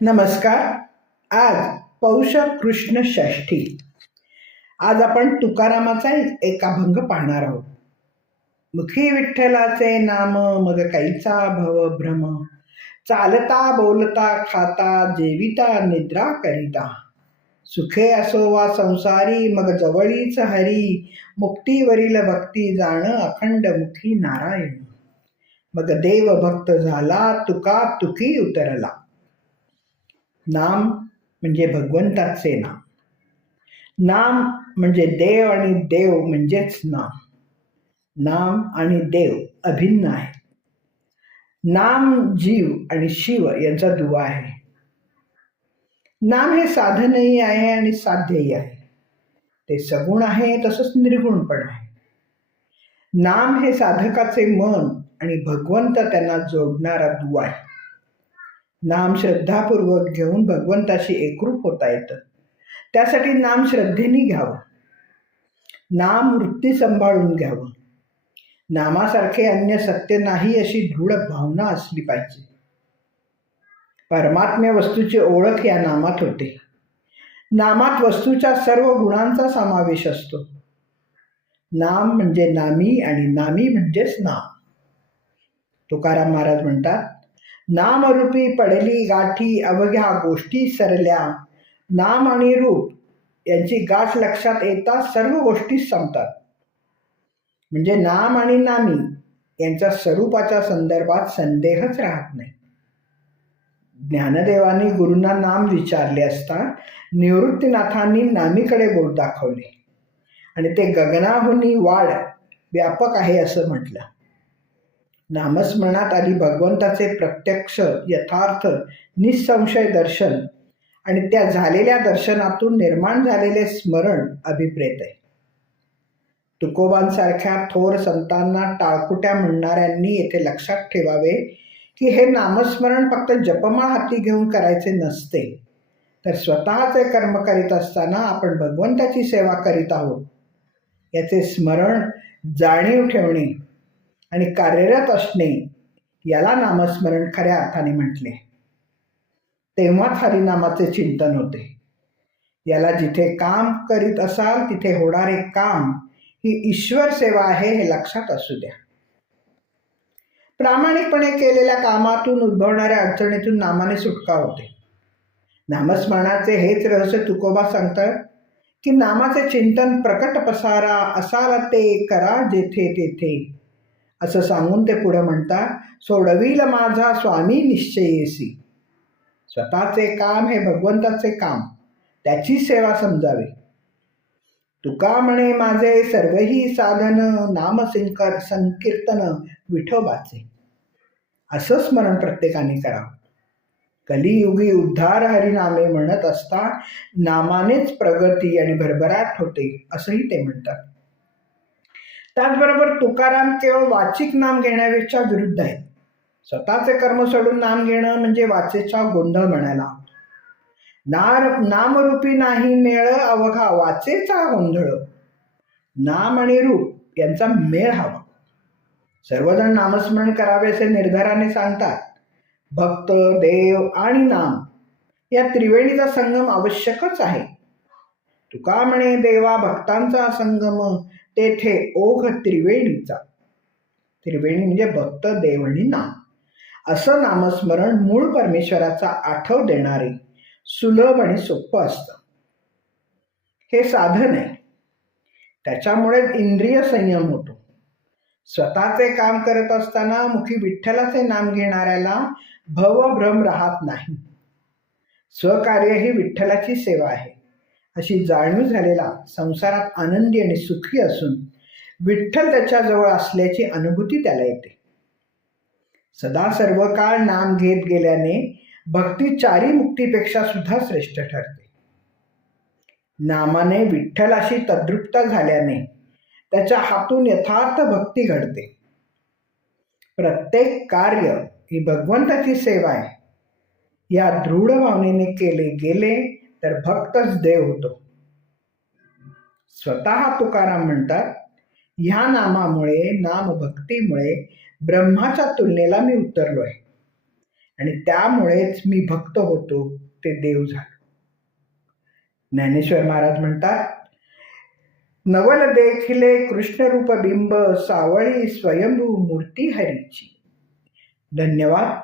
नमस्कार. आज पौष कृष्ण षष्ठी. आज आपण तुकारामाचा एक अभंग पाहणार आहोत. मुखी विठ्ठलाचे नाम मग कैचा भव भ्रम. चालता बोलता खाता जेविता निद्रा करिता. सुखे असो वा संसारी मग जवळीच हरी. मुक्तीवरील भक्ती जाणं अखंड मुखी नारायण. मग देव भक्त झाला तुका तुकी उतरला. नाम म्हणजे भगवंताचे नाम. नाम म्हणजे देव आणि देव म्हणजेच नाम. नाम आणि देव अभिन्न आहे. नाम जीव आणि शिव यांचा दुवा आहे. नाम हे साधनही आहे आणि साध्यही आहे. ते सगुण आहे तसंच निर्गुण पण आहे. नाम हे साधकाचे मन आणि भगवंत त्यांना जोडणारा दुवा आहे. नाम श्रद्धापूर्वक घेऊन भगवंताशी एकरूप होता येतं. त्यासाठी नाम श्रद्धेने घ्यावं. नाम वृत्ती सांभाळून घ्यावं. नामासारखे अन्य सत्य नाही अशी दृढ भावना असली पाहिजे. परमात्म्य वस्तूची ओळख या नामात होते. नामात वस्तूच्या सर्व गुणांचा समावेश असतो. नाम म्हणजे नामी आणि नामी म्हणजेच नाम. तुकाराम महाराज म्हणतात नामरूपी पडली गाठी अवघ्या गोष्टी सरल्या. नाम आणि रूप यांची गाठ लक्षात येता सर्व गोष्टी संपतात. म्हणजे नाम आणि नामी यांच्या स्वरूपाच्या संदर्भात संदेहच राहत नाही. ज्ञानदेवांनी गुरूंना नाम विचारले असता निवृत्तीनाथांनी नामीकडे बोट दाखवले. आणि ते गगनाहुनी वाढ व्यापक आहे असं म्हटलं. नामस्मरणात आली भगवंताचे प्रत्यक्ष यथार्थ निसंशय दर्शन आणि त्या झालेल्या दर्शनातून निर्माण झालेले स्मरण अभिप्रेत आहे. तुकोबांसारख्या थोर संतांना टाळकुट्या म्हणणाऱ्यांनी येथे लक्षात ठेवावे की हे नामस्मरण फक्त जपमाळ हाती घेऊन करायचे नसते. तर स्वतःचे कर्म करीत असताना आपण भगवंताची सेवा करीत आहोत. याचे स्मरण जाणीव ठेवणे आणि कार्यरत असणे याला नामस्मरण खऱ्या अर्थाने म्हटले. तेव्हाच हरिनामाचे चिंतन होते. याला जिथे काम करीत असाल तिथे होणारे काम ही ईश्वर सेवा आहे हे लक्षात असू द्या. प्रामाणिकपणे केलेल्या कामातून उद्भवणाऱ्या अडचणीतून नामाने सुटका होते. नामस्मरणाचे हेच रहस्य तुकोबा सांगतात की नामाचे चिंतन प्रकट पसारा असाल ते करा जेथे तेथे. असं सांगून ते पुढं म्हणतात सोडविल माझा स्वामी निश्चयेसी स्वतःचे काम हे भगवंताचे काम. त्याची सेवा समजावी. तुका म्हणे माझे सर्वही साधन नामसिंकर संकीर्तन विठोबाचे. असं स्मरण प्रत्येकाने करावं. कलियुगी उद्धार हरिनामे म्हणत असता नामानेच प्रगती आणि भरभराट होते असंही ते म्हणतात. त्याचबरोबर तुकाराम केवळ वाचिक नाम घेण्यापेक्षा विरुद्ध आहेत. स्वतःचे कर्म सोडून नाम घेणं म्हणजे वाचेचा गोंधळ म्हणायला. नार नामरूपी नाही मेळ अवघा वाचेचा गोंधळ. नाम आणि रूप यांचा मेळ हवा. सर्वजण नामस्मरण करावे असे निर्धाराने सांगतात. भक्त देव आणि नाम या त्रिवेणीचा संगम आवश्यकच आहे. तुका म्हणे देवा भक्तांचा संगम तेथे ओघ त्रिवेणीचा. त्रिवेणी म्हणजे भक्त देव आणि नाम. असं नामस्मरण मूळ परमेश्वराचा आठव देणारे सुलभ आणि सोपं असतं. हे साधन आहे. त्याच्यामुळे इंद्रिय संयम होतो. स्वतःचे काम करत असताना मुखी विठ्ठलाचे नाम घेणाऱ्याला भवभ्रम राहत नाही. स्वकार्य ही विठ्ठलाची सेवा आहे. अशी जाणीव झालेला संसारात आनंदी आणि सुखी असून विठ्ठल त्याच्याजवळ असल्याची अनुभूती त्याला येते. सदा सर्व काळ नाम घेत गेल्याने भक्ती चारी मुक्तीपेक्षा सुद्धा श्रेष्ठ ठरते. नामाने विठ्ठलाशी तद्रुप्त झाल्याने त्याच्या हातून यथार्थ भक्ती घडते. प्रत्येक कार्य ही भगवंताची सेवा आहे. या दृढ भावनेने केले गेले तर भक्तच देव होतो. स्वतः तुकाराम म्हणतात ह्या नामामुळे नामभक्तीमुळे ब्रह्माच्या तुलनेला मी उतरलोय आणि त्यामुळेच मी भक्त होतो ते देव झालो. ज्ञानेश्वर महाराज म्हणतात नवल देखिले कृष्णरूप बिंब सावळी स्वयंभू मूर्ती हरीची. धन्यवाद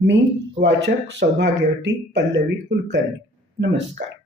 मी वाचक सौभाग्यवती पल्लवी कुलकर्णी. नमस्कार.